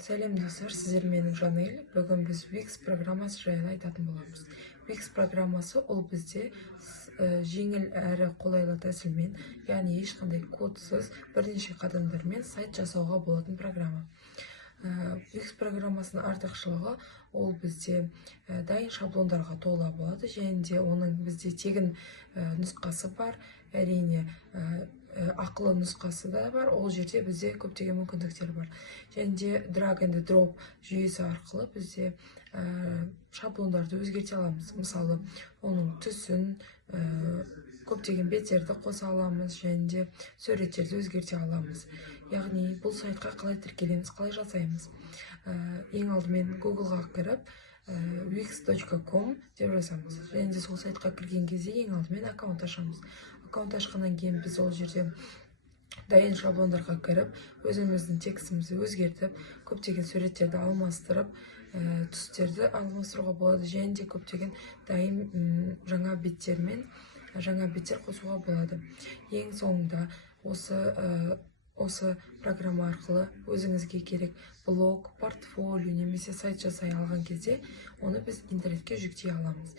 Сәлем достар, сіздер менің Жанель. Бүгін біз Wix программасы жайлы айтатын боламыз. Wix программасы ол бізде жеңіл әрі қолайлы тәсілмен, яғни ешқандай кодсыз бірнеше қадамдармен сайт жасауға болатын программа. Wix программасының артықшылығы ол бізде дайын шаблондарға тола болады, және де оның бізде тегін нұсқасы бар, әрине ақылы нұсқасы да бар. Ол жерде бізде көптеген мүмкіндіктер бар. Және де drag and drop жүйесі арқылы бізде шаблондарды өзгерте аламыз. Мысалы, оның түсін, көптеген беттерді қоса аламыз, және де суреттерді өзгерте аламыз. Яғни бұл сайтқа қалай тіркелеміз, қалай жасаймыз? Ең алдымен Google-ға кіріп, wix.com деп жазамыз. Және де сол сайтқа кірген кезде ең алдымен аккаунт ашамыз. Аккаунт ашқаннан кейін біз ол жерде дайын шаблондарға кіріп, өзіміздің текстімізді өзгертіп, көптеген суреттерді алмастырып, түстерді алмастыруға болады, және де көптеген дайын жаңа беттер қосуға болады. Ең соңында осы программа арқылы өзіңізге керек блог, портфолио немесе сайт жасай алған кезде, оны біз интернетке жүктей аламыз.